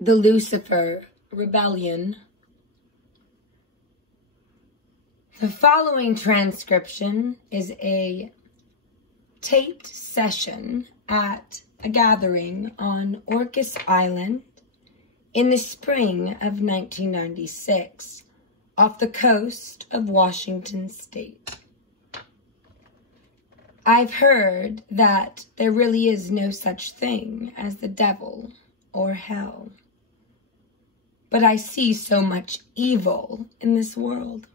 the Lucifer Rebellion. The following transcription is a taped session at a gathering on Orcas Island in the spring of 1996 off the coast of Washington State. I've heard that there really is no such thing as the devil or hell, but I see so much evil in this world.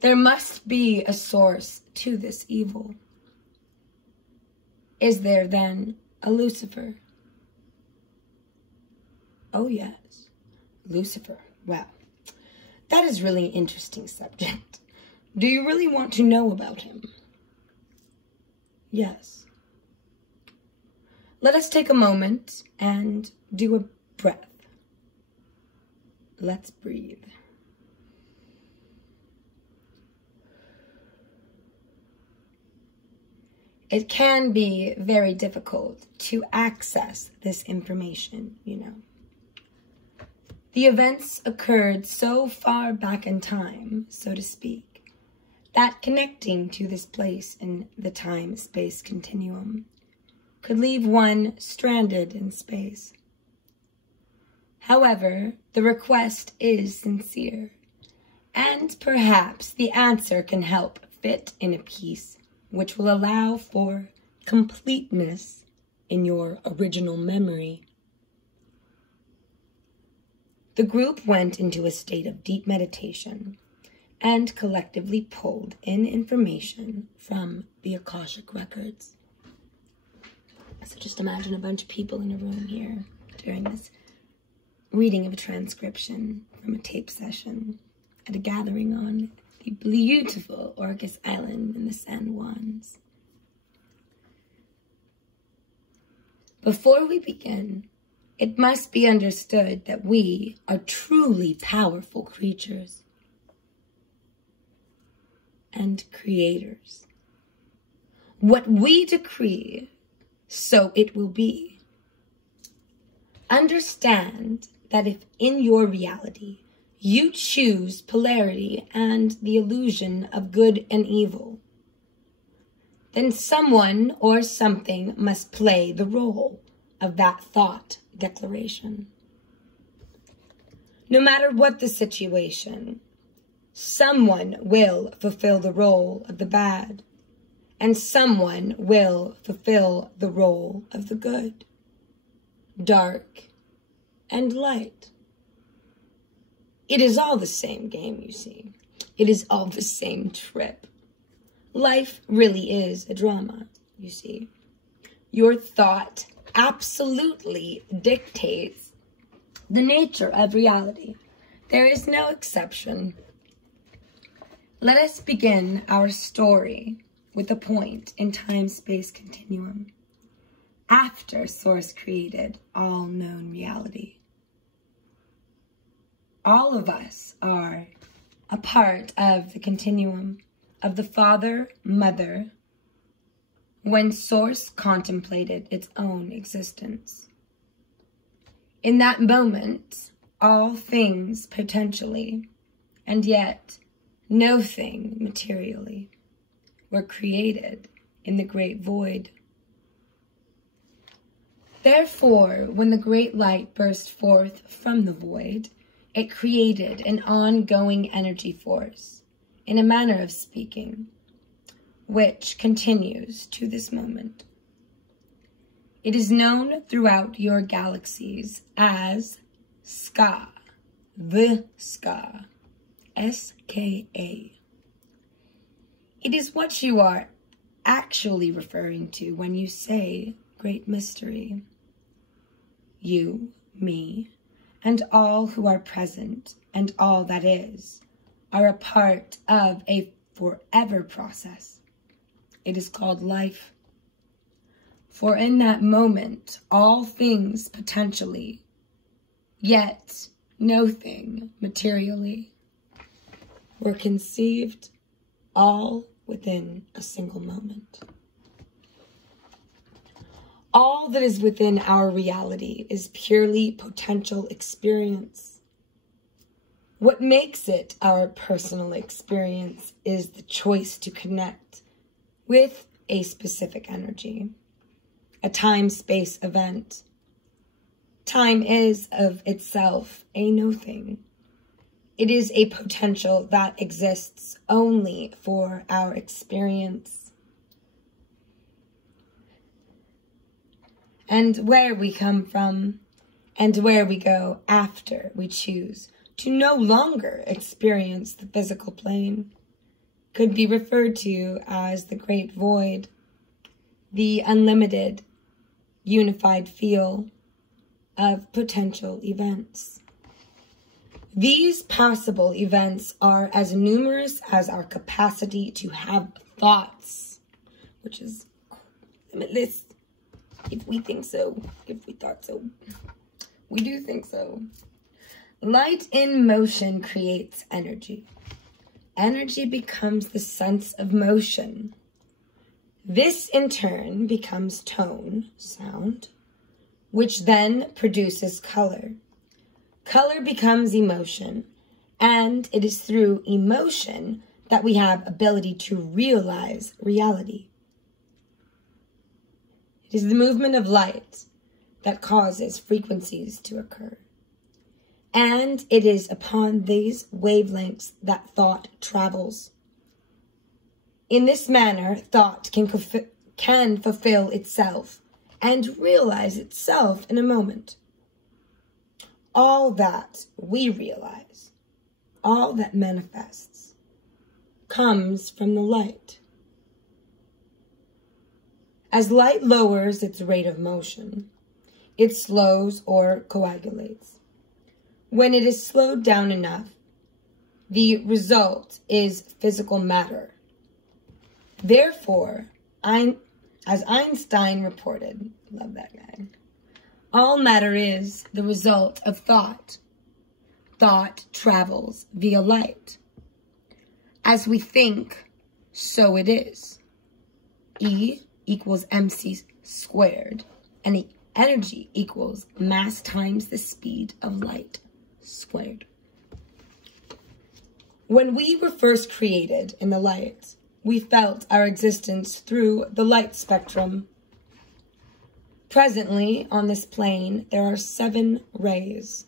There must be a source to this evil. Is there then a Lucifer? Oh yes, Lucifer. Well, that is really an interesting subject. Do you really want to know about him? Yes. Let us take a moment and do a breath. Let's breathe. It can be very difficult to access this information, you know. The events occurred so far back in time, so to speak, that connecting to this place in the time-space continuum could leave one stranded in space. However, the request is sincere, and perhaps the answer can help fit in a piece which will allow for completeness in your original memory. The group went into a state of deep meditation and collectively pulled in information from the Akashic records. So just imagine a bunch of people in a room here during this reading of a transcription from a tape session at a gathering on the beautiful Orcas Island in the San Juans. Before we begin, it must be understood that we are truly powerful creatures and creators. What we decree, so it will be. Understand that if in your reality you choose polarity and the illusion of good and evil, then someone or something must play the role of that thought declaration. No matter what the situation, someone will fulfill the role of the bad, and someone will fulfill the role of the good, dark and light. It is all the same game, you see. It is all the same trip. Life really is a drama, you see. Your thought absolutely dictates the nature of reality. There is no exception. Let us begin our story with a point in time-space continuum after Source created all known reality. All of us are a part of the continuum of the Father, Mother, when Source contemplated its own existence. In that moment, all things potentially, and yet no thing materially, were created in the great void. Therefore, when the great light burst forth from the void, it created an ongoing energy force, in a manner of speaking, which continues to this moment. It is known throughout your galaxies as Ska, the Ska, S-K-A. It is what you are actually referring to when you say great mystery. You, me, and all who are present, and all that is, are a part of a forever process. It is called life. For in that moment, all things potentially, yet no thing materially, were conceived all within a single moment. All that is within our reality is purely potential experience. What makes it our personal experience is the choice to connect with a specific energy, a time-space event. Time is of itself a no-thing. It is a potential that exists only for our experience. And where we come from and where we go after we choose to no longer experience the physical plane could be referred to as the great void, the unlimited, unified field of potential events. These possible events are as numerous as our capacity to have thoughts, which is limitless. If we think so, if we thought so, we do think so. Light in motion creates energy. Energy becomes the sense of motion. This in turn becomes tone, sound, which then produces color. Color becomes emotion, and it is through emotion that we have ability to realize reality. It is the movement of light that causes frequencies to occur. And it is upon these wavelengths that thought travels. In this manner, thought can fulfill itself and realize itself in a moment. All that we realize, all that manifests, comes from the light. As light lowers its rate of motion, it slows or coagulates. When it is slowed down enough, the result is physical matter. Therefore, as Einstein reported, love that guy, all matter is the result of thought. Thought travels via light. As we think, so it is. E equals mc squared, and energy equals mass times the speed of light squared. When we were first created in the light, we felt our existence through the light spectrum. Presently, on this plane, there are 7 rays.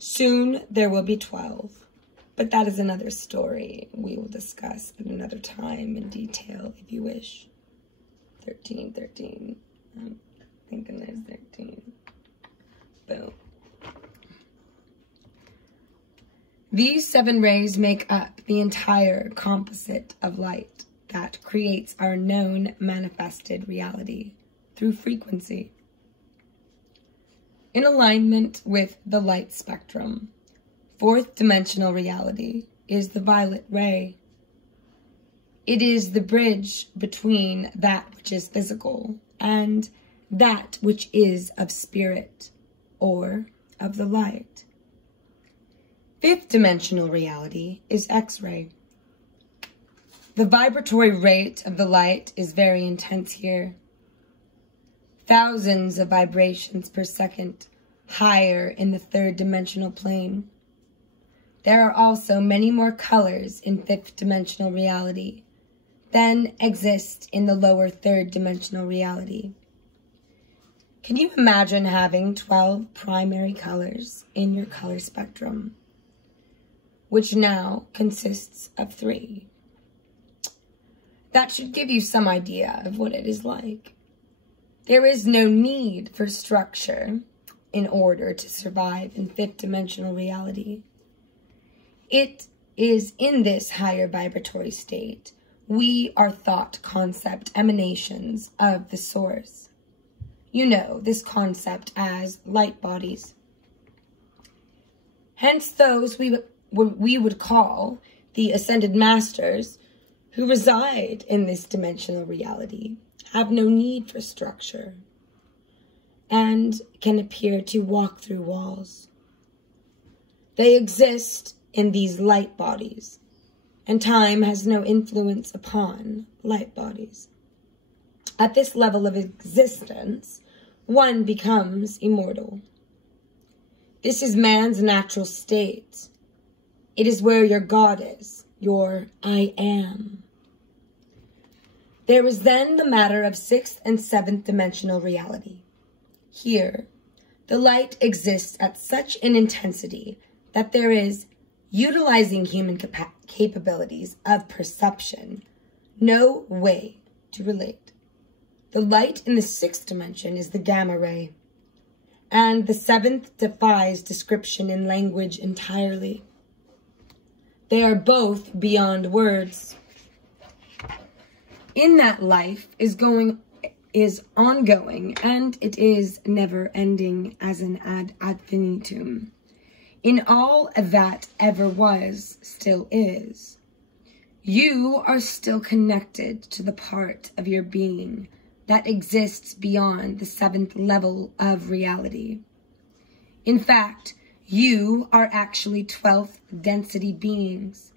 Soon, there will be 12. But that is another story we will discuss at another time in detail, if you wish. 13. I'm thinking there's 13. Boom. These 7 rays make up the entire composite of light that creates our known manifested reality through frequency. In alignment with the light spectrum, 4th dimensional reality is the violet ray. It is the bridge between that which is physical and that which is of spirit or of the light. 5th dimensional reality is X-ray. The vibratory rate of the light is very intense here. Thousands of vibrations per second higher in the 3rd dimensional plane. There are also many more colors in 5th dimensional reality than exist in the lower 3rd dimensional reality. Can you imagine having 12 primary colors in your color spectrum, which now consists of 3? That should give you some idea of what it is like. There is no need for structure in order to survive in 5th dimensional reality. It is in this higher vibratory state we are thought concept emanations of the source. You know this concept as light bodies. Hence those we would call the ascended masters who reside in this dimensional reality have no need for structure and can appear to walk through walls. They exist in these light bodies, and time has no influence upon light bodies. At this level of existence, one becomes immortal. This is man's natural state. It is where your God is, your I am. There is then the matter of sixth and seventh dimensional reality. Here, the light exists at such an intensity that there is, utilizing human capabilities of perception, no way to relate. The light in the sixth dimension is the gamma ray, and the seventh defies description in language entirely. They are both beyond words. In that life is ongoing, and it is never ending as an ad infinitum. In all that ever was, still is. You are still connected to the part of your being that exists beyond the seventh level of reality. In fact, you are actually 12th density beings.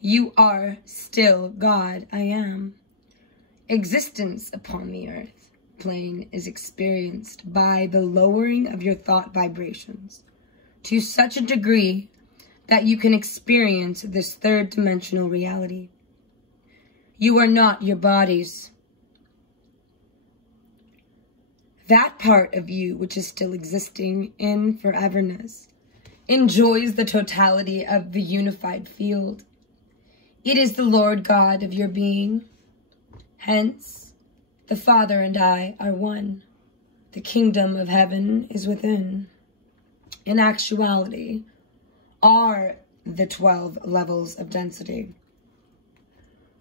You are still God, I am. Existence upon the earth plane is experienced by the lowering of your thought vibrations to such a degree that you can experience this third dimensional reality. You are not your bodies. That part of you which is still existing in foreverness enjoys the totality of the unified field. It is the Lord God of your being. Hence, the Father and I are one. The kingdom of heaven is within. In actuality, are the 12 levels of density.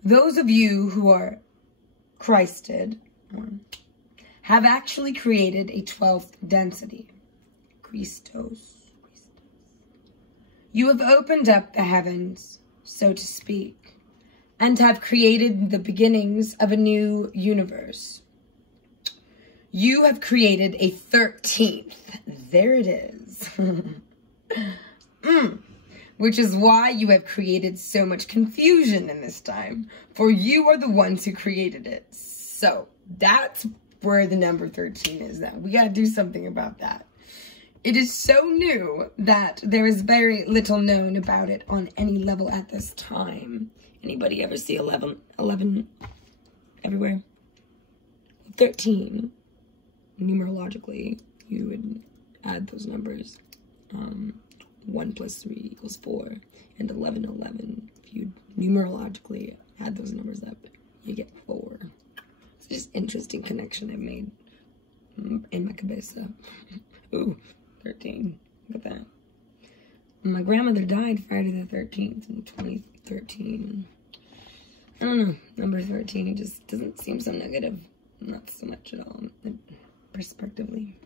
Those of you who are Christed have actually created a 12th density. Christos. You have opened up the heavens, so to speak, and have created the beginnings of a new universe. You have created a 13th. There it is. Which is why you have created so much confusion in this time, for you are the ones who created it. So that's where the number 13 is now. We gotta do something about that. It is so new that there is very little known about it on any level at this time. Anybody ever see 11 everywhere? 13, numerologically, you would add those numbers. 1 plus 3 equals 4, and 11. If you numerologically add those numbers up, you get 4. It's just interesting connection I've made in my cabeza. Ooh, 13. Look at that. My grandmother died Friday the 13th in 2013. I don't know, number 13, it just doesn't seem so negative. Not so much at all, perspectively.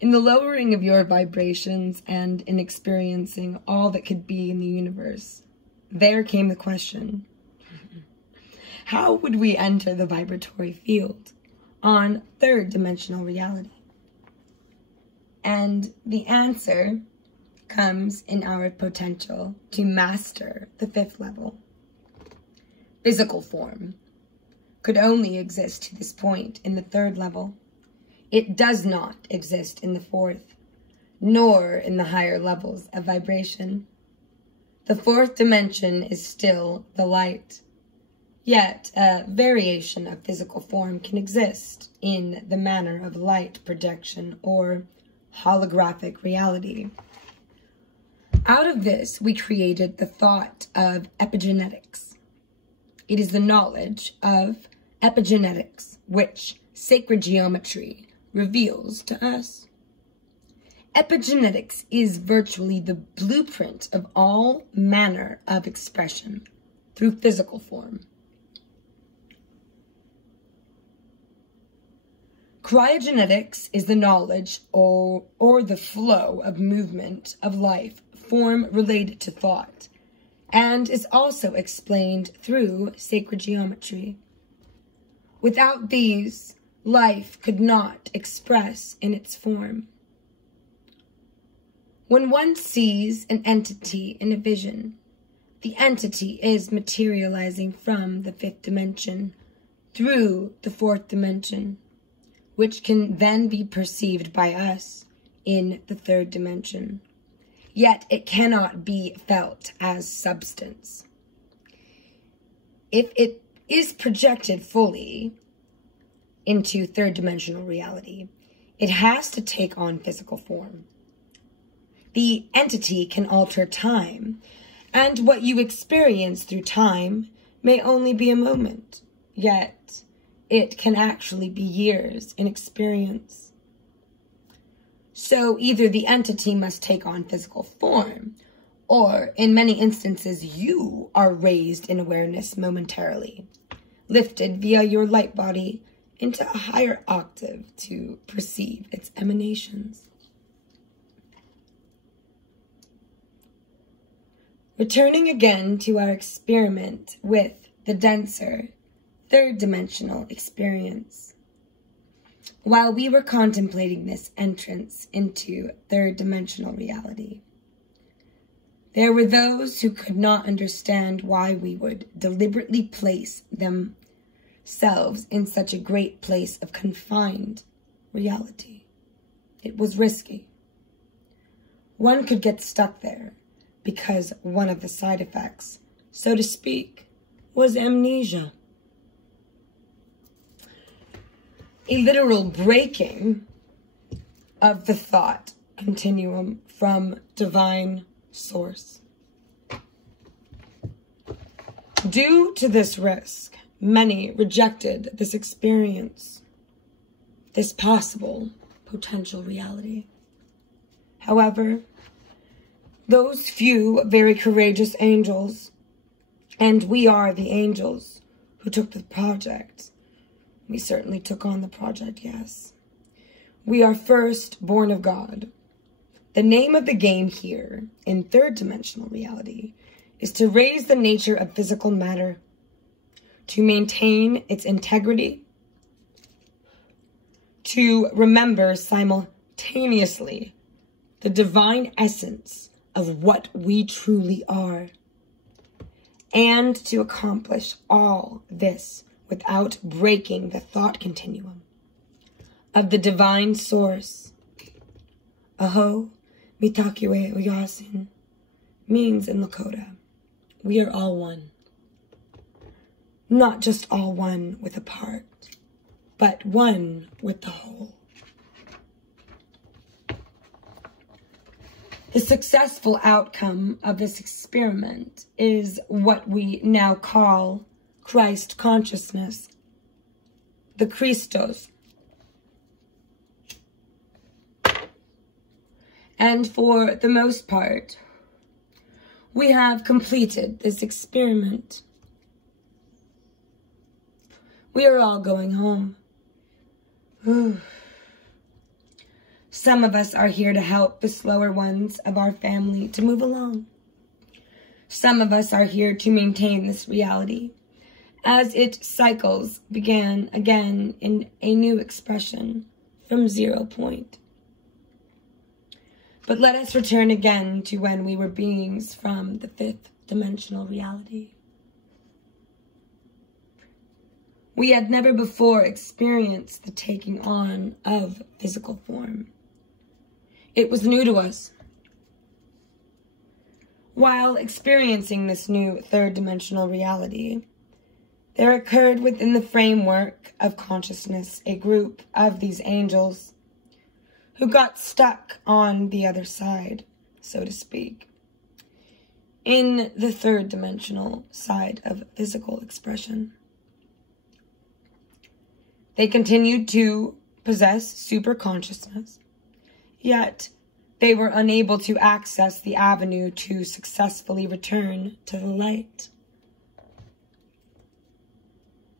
In the lowering of your vibrations and in experiencing all that could be in the universe, there came the question, how would we enter the vibratory field on third dimensional reality? And the answer comes in our potential to master the 5th level. Physical form could only exist to this point in the 3rd level. It does not exist in the 4th, nor in the higher levels of vibration. The 4th dimension is still the light. Yet, a variation of physical form can exist in the manner of light projection or holographic reality. Out of this, we created the thought of epigenetics. It is the knowledge of epigenetics which sacred geometry reveals to us. Epigenetics is virtually the blueprint of all manner of expression through physical form. Cryogenetics is the knowledge or the flow of movement of life, form related to thought, and is also explained through sacred geometry. Without these, life could not express in its form. When one sees an entity in a vision, the entity is materializing from the 5th dimension, through the fourth dimension, which can then be perceived by us in the third dimension. Yet it cannot be felt as substance. If it is projected fully into third dimensional reality, it has to take on physical form. The entity can alter time, and what you experience through time may only be a moment, yet it can actually be years in experience. So either the entity must take on physical form, or in many instances you are raised in awareness momentarily, lifted via your light body into a higher octave to perceive its emanations. Returning again to our experiment with the denser, third-dimensional experience. While we were contemplating this entrance into third-dimensional reality, there were those who could not understand why we would deliberately place themselves in such a great place of confined reality. It was risky. One could get stuck there because one of the side effects, so to speak, was amnesia. A literal breaking of the thought continuum from divine source. Due to this risk, many rejected this experience, this possible potential reality. However, those few very courageous angels, and we are the angels who took the project. We certainly took on the project, yes. We are first born of God. The name of the game here, in third-dimensional reality, is to raise the nature of physical matter, to maintain its integrity, to remember simultaneously the divine essence of what we truly are, and to accomplish all this without breaking the thought continuum of the divine source. Aho, mitakiwe uyasin, means in Lakota, we are all one. Not just all one with a part, but one with the whole. The successful outcome of this experiment is what we now call Christ consciousness, the Christos. And for the most part, we have completed this experiment. We are all going home. Some of us are here to help the slower ones of our family to move along. Some of us are here to maintain this reality as it cycles began again in a new expression from 0 point. But let us return again to when we were beings from the fifth dimensional reality. We had never before experienced the taking on of physical form. It was new to us. While experiencing this new third-dimensional reality, there occurred within the framework of consciousness a group of these angels who got stuck on the other side, so to speak, in the third-dimensional side of physical expression. They continued to possess super consciousness, yet they were unable to access the avenue to successfully return to the light.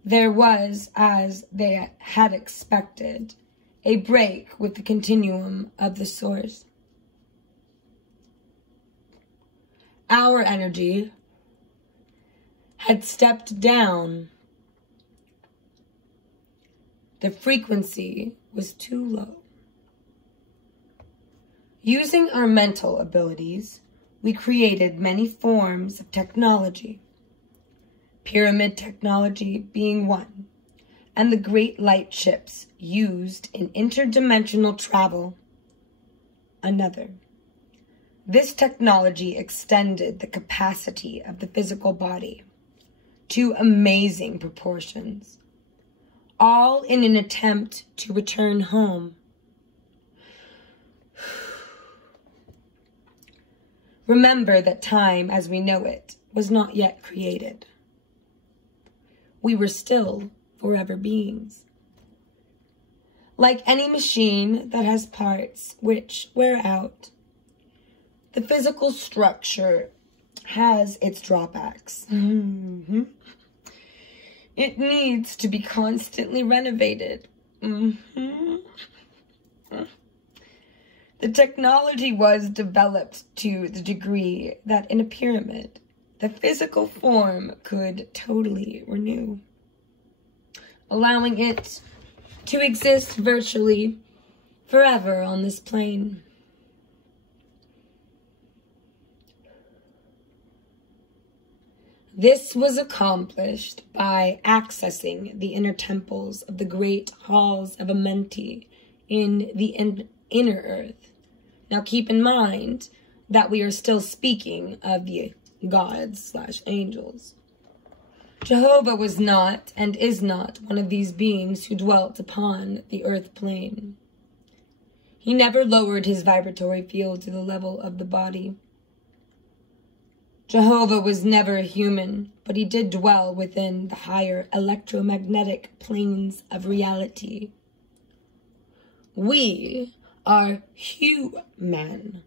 There was, as they had expected, a break with the continuum of the source. Our energy had stepped down. The frequency was too low. Using our mental abilities, we created many forms of technology, pyramid technology being one, and the great light ships used in interdimensional travel. Another. This technology extended the capacity of the physical body to amazing proportions, all in an attempt to return home. Remember that time as we know it was not yet created. We were still forever beings. Like any machine that has parts which wear out, the physical structure has its drawbacks. It needs to be constantly renovated. The technology was developed to the degree that in a pyramid, the physical form could totally renew, allowing it to exist virtually forever on this plane. This was accomplished by accessing the inner temples of the great halls of Amenti in the inner earth. Now keep in mind that we are still speaking of the gods/angels. Jehovah was not and is not one of these beings who dwelt upon the earth plane. He never lowered his vibratory field to the level of the body. Jehovah was never a human, but he did dwell within the higher electromagnetic planes of reality. We are human,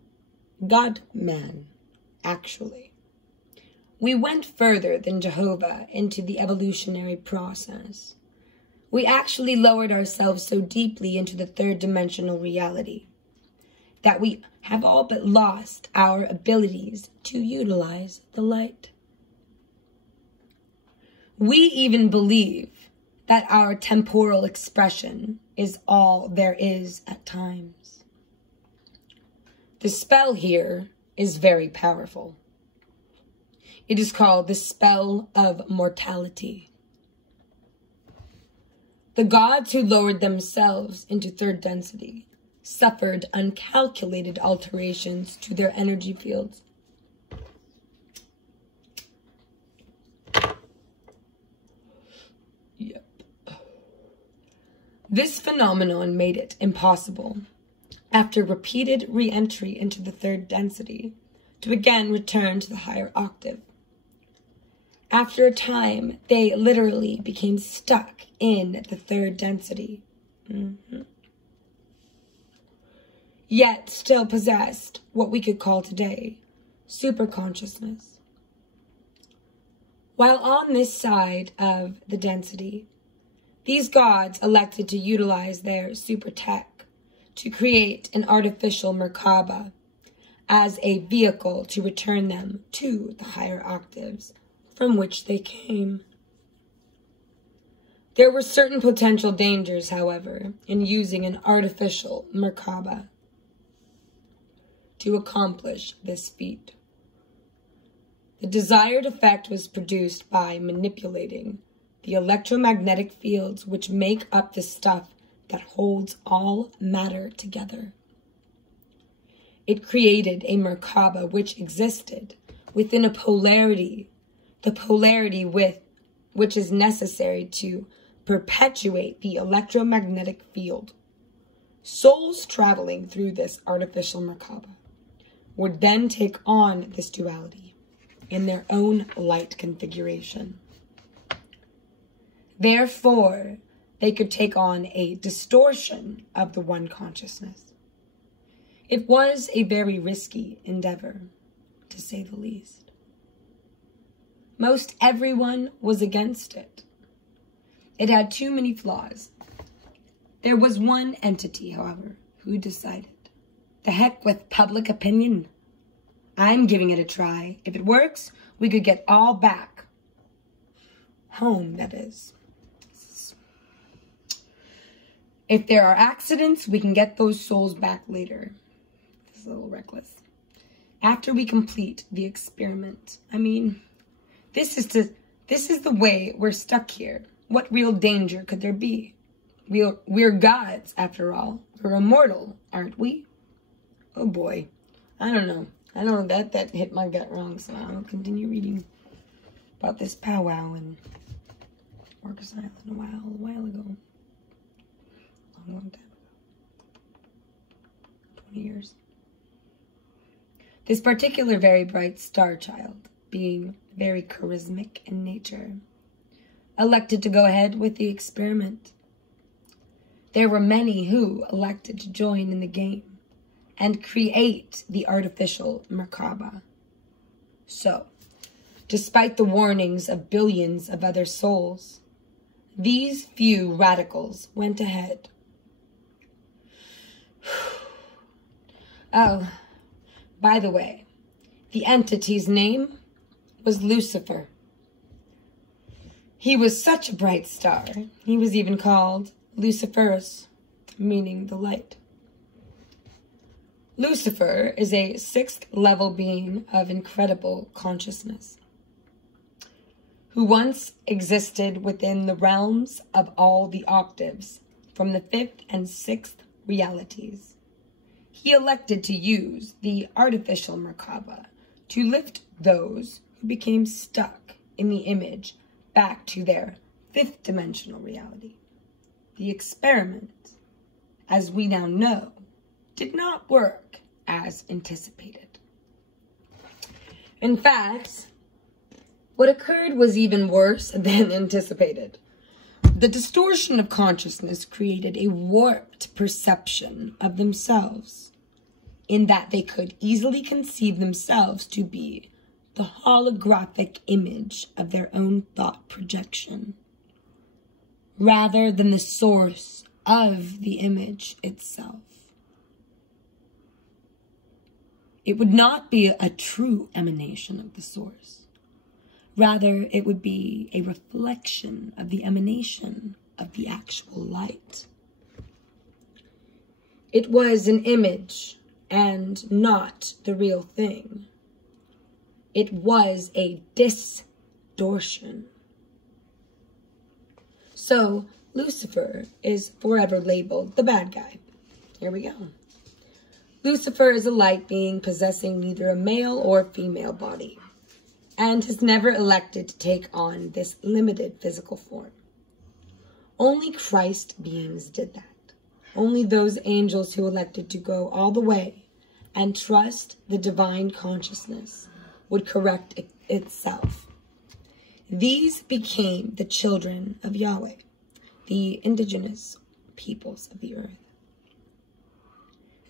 God-man, actually. We went further than Jehovah into the evolutionary process. We actually lowered ourselves so deeply into the third-dimensional reality that we have all but lost our abilities to utilize the light. We even believe that our temporal expression is all there is at times. The spell here is very powerful. It is called the spell of mortality. The gods who lowered themselves into third density suffered uncalculated alterations to their energy fields. Yep. This phenomenon made it impossible, after repeated re-entry into the third density, to again return to the higher octave. After a time, they literally became stuck in the third density. Yet still possessed what we could call today superconsciousness. While on this side of the density, these gods elected to utilize their super tech to create an artificial Merkaba as a vehicle to return them to the higher octaves from which they came. There were certain potential dangers, however, in using an artificial Merkaba to accomplish this feat. The desired effect was produced by manipulating the electromagnetic fields which make up the stuff that holds all matter together. It created a Merkaba which existed within a polarity, the polarity which is necessary to perpetuate the electromagnetic field. Souls traveling through this artificial Merkaba would then take on this duality in their own light configuration. Therefore, they could take on a distortion of the one consciousness. It was a very risky endeavor, to say the least. Most everyone was against it. It had too many flaws. There was one entity, however, who decided, the heck with public opinion. I'm giving it a try. If it works, we could get all back. Home, that is. If there are accidents, we can get those souls back later. This is a little reckless. After we complete the experiment. I mean, this is the way we're stuck here. What real danger could there be? We're gods, after all. We're immortal, aren't we? Oh boy. I don't know. That hit my gut wrong, so I'll continue reading about this powwow in Orcas Island a while ago. Long time ago. 20 years. This particular very bright star child, being very charismatic in nature, elected to go ahead with the experiment. There were many who elected to join in the game and create the artificial Merkaba. So, despite the warnings of billions of other souls, these few radicals went ahead. Oh, by the way, the entity's name was Lucifer. He was such a bright star, he was even called Luciferus, meaning the light. Lucifer is a 6th level being of incredible consciousness, who once existed within the realms of all the octaves from the 5th and 6th realities. He elected to use the artificial Merkaba to lift those who became stuck in the image back to their 5th dimensional reality. The experiment, as we now know, did not work as anticipated. In fact, what occurred was even worse than anticipated. The distortion of consciousness created a warped perception of themselves, in that they could easily conceive themselves to be the holographic image of their own thought projection, rather than the source of the image itself. It would not be a true emanation of the source. Rather, it would be a reflection of the emanation of the actual light. It was an image and not the real thing. It was a distortion. So, Lucifer is forever labeled the bad guy. Here we go. Lucifer is a light being possessing neither a male or female body, and has never elected to take on this limited physical form. Only Christ beings did that. Only those angels who elected to go all the way and trust the divine consciousness would correct itself. These became the children of Yahweh, the indigenous peoples of the earth.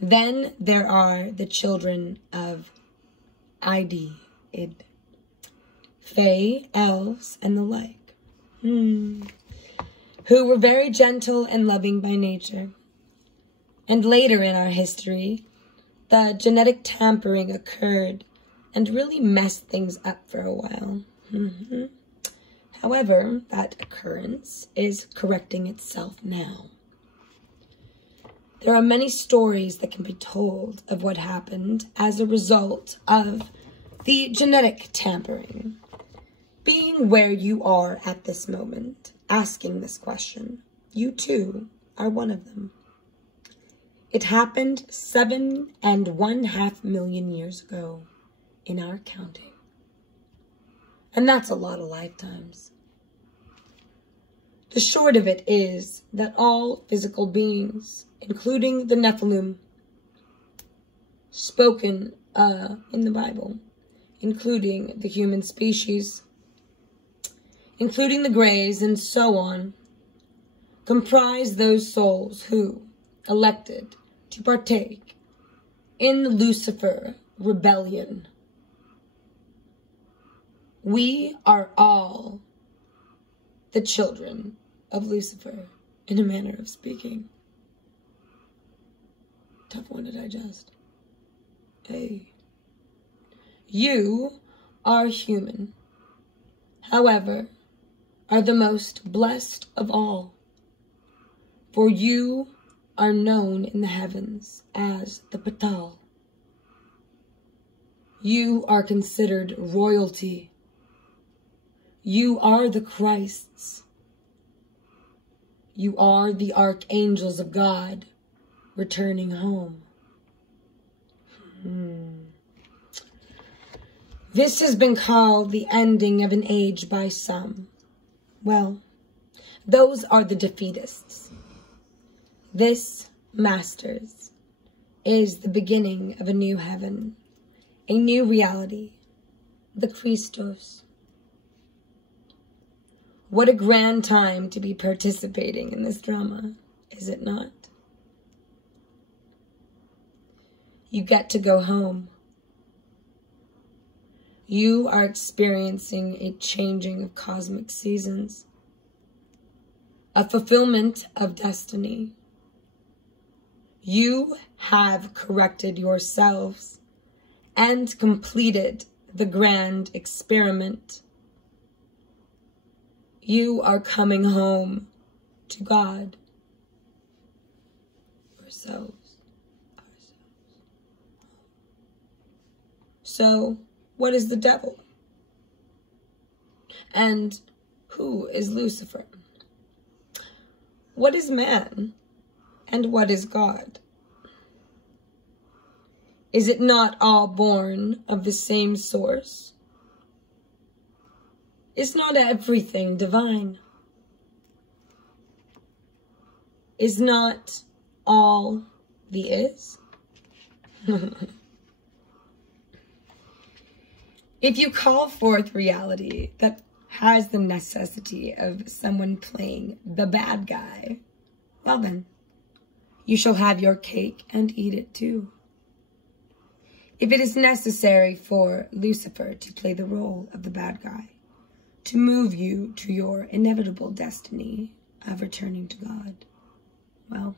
Then there are the children of Id, Fae, elves, and the like, who were very gentle and loving by nature. And later in our history, the genetic tampering occurred and really messed things up for a while. However, that occurrence is correcting itself now. There are many stories that can be told of what happened as a result of the genetic tampering. Being where you are at this moment, asking this question, you too are one of them. It happened 7.5 million years ago in our counting. And that's a lot of lifetimes. The short of it is that all physical beings, including the Nephilim, spoken in the Bible, including the human species, including the Greys, and so on, comprise those souls who elected to partake in the Lucifer Rebellion. We are all the children of Lucifer, in a manner of speaking. Tough one to digest. Hey. You are human, however, are the most blessed of all, for you are known in the heavens as the Patal. You are considered royalty. You are the Christs. You are the archangels of God returning home. This has been called the ending of an age by some. Well, those are the defeatists. This, masters, is the beginning of a new heaven, a new reality, the Christos. What a grand time to be participating in this drama, is it not? You get to go home. You are experiencing a changing of cosmic seasons, a fulfillment of destiny. You have corrected yourselves and completed the grand experiment. You are coming home to God. Ourselves. So, what is the devil? And who is Lucifer? What is man? And what is God? Is it not all born of the same source? Is not everything divine? Is not all the is? If you call forth reality that has the necessity of someone playing the bad guy, well then, you shall have your cake and eat it too. If it is necessary for Lucifer to play the role of the bad guy, to move you to your inevitable destiny of returning to God, well,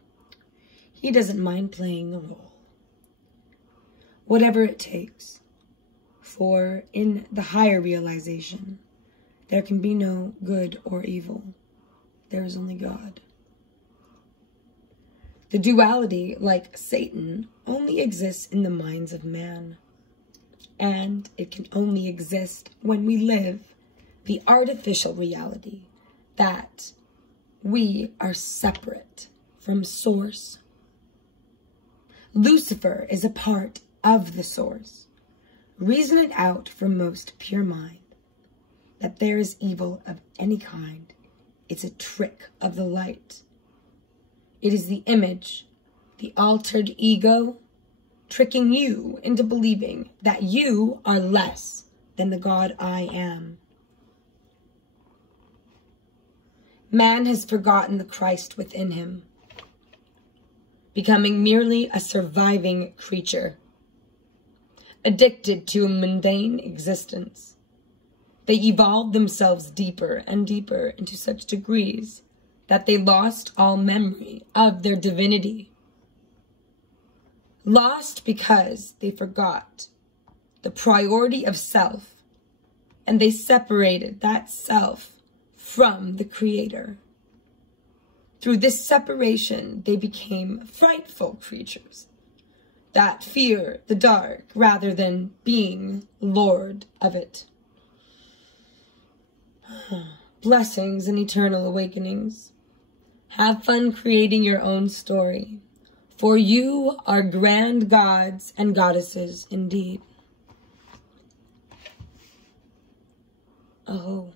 he doesn't mind playing the role. Whatever it takes. For in the higher realization, there can be no good or evil. There is only God. The duality, like Satan, only exists in the minds of man. And it can only exist when we live the artificial reality that we are separate from Source. Lucifer is a part of the Source. Reason it out from most pure mind, that there is evil of any kind. It's a trick of the light. It is the image, the altered ego, tricking you into believing that you are less than the God I am. Man has forgotten the Christ within him, becoming merely a surviving creature, addicted to a mundane existence. They evolved themselves deeper and deeper into such degrees that they lost all memory of their divinity. Lost because they forgot the priority of self, and they separated that self from the Creator. Through this separation, they became frightful creatures that fear the dark rather than being Lord of it. Blessings and eternal awakenings. Have fun creating your own story, for you are grand gods and goddesses indeed. Oh.